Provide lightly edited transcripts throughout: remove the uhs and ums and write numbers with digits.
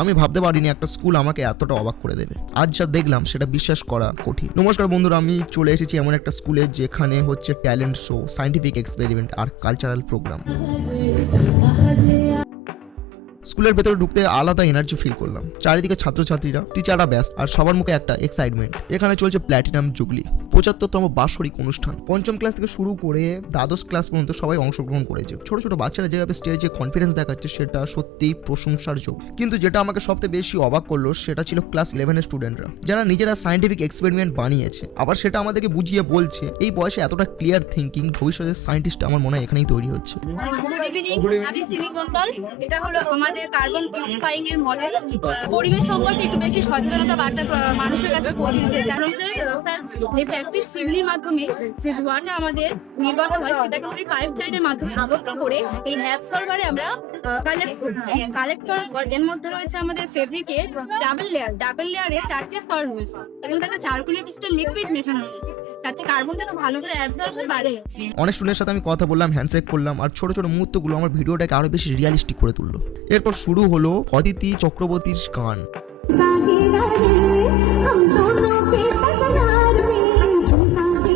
আমি ভাবতে পারিনি একটা স্কুল আমাকে এতটা অবাক করে দেবে। আজ যা দেখলাম সেটা বিশ্বাস করা কঠিন। নমস্কার বন্ধুরা, আমি চলে এসেছি এমন একটা স্কুলে যেখানে হচ্ছে ট্যালেন্ট শো, সায়েন্টিফিক এক্সপেরিমেন্ট আর কালচারাল প্রোগ্রাম। স্কুলের ভেতরে ঢুকতে আলাদা এনার্জি ফিল করলাম। চারিদিকে ছাত্রছাত্রীরা, টিচাররা ব্যস্ত, আর সবার মুখে একটা এক্সাইটমেন্ট। এখানে চলছে প্ল্যাটিনাম জুবলি, 75তম বার্ষিক অনুষ্ঠান। পঞ্চম ক্লাস থেকে শুরু করে দ্বাদশ ক্লাস পর্যন্ত সবাই অংশগ্রহণ করেছে। ছোট ছোট বাচ্চারা যেভাবে স্টেজে কনফিডেন্স দেখাচ্ছে সেটা সত্যিই প্রশংসার যোগ্য। কিন্তু যেটা আমাকে সবচেয়ে বেশি অবাক করলো সেটা ছিল ক্লাস 11 এর স্টুডেন্টরা, যারা নিজেরা সায়েন্টিফিক এক্সপেরিমেন্ট বানিয়েছে, আবার সেটা আমাদেরকে বুঝিয়ে বলছে। এই বয়সে এতটা ক্লিয়ার থিঙ্কিং, ভবিষ্যতের সায়েন্টিস্ট আমার মনে হয় এখানেই তৈরি হচ্ছে। গুড ইভিনিং, আমি সিমি মন্ডল। এটা হলো আমাদের কার্বন পিউরিফাইং এর মডেল। পরিবেশ সম্পর্কে একটু বেশি সচেতনতা বার্তা মানুষের কাছে পৌঁছে দিতে চাই। আমাদের এই ফ্যাক্টরি চিমনির মাধ্যমে যে ধোঁয়াটা আমাদের নির্গত হয় সেটাকে আমরা পাইপ লাইনের মাধ্যমে আবদ্ধ করে এই অ্যাবসর্ভারে আমরা কালেক্টর। এর মধ্যে রয়েছে আমাদের ফেব্রিকের ডাবল লেয়ারে 4টে স্তর রয়েছে এবং তাতে চারকোলের কিছুটা লিকুইড মেশানো রয়েছে, তাতে কার্বনটা ভালো করে অ্যাবসর্ব হয়ে বাড়ে যাচ্ছে। অনেক স্টুডেন্টের সাথে আমি কথা বললাম, হ্যান্ডশেক করলাম, আর ছোট ছোট মুহূর্তগুলো আমার ভিডিওটাকে আরো বেশি রিয়ালিস্টিক করে তুললো। এরপর শুরু হলো অদিতি চক্রবর্তীর গান।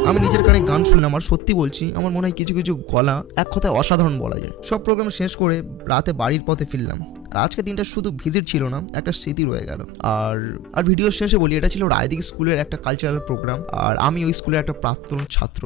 আমি নিজের কানে গান শুনলাম, আর সত্যি বলছি আমার মনে হয় কিছু কিছু গলা এক কথায় অসাধারণ বলা যায়। সব প্রোগ্রাম শেষ করে রাতে বাড়ির পথে ফিরলাম। আর আজকে দিনটা শুধু ভিজিট ছিল না, একটা স্মৃতি রয়ে গেল। আর ভিডিও শেষে বলি, এটা ছিল রায়দিঘি স্কুলের একটা কালচারাল প্রোগ্রাম, আর আমি ওই স্কুলের একটা প্রাক্তন ছাত্র।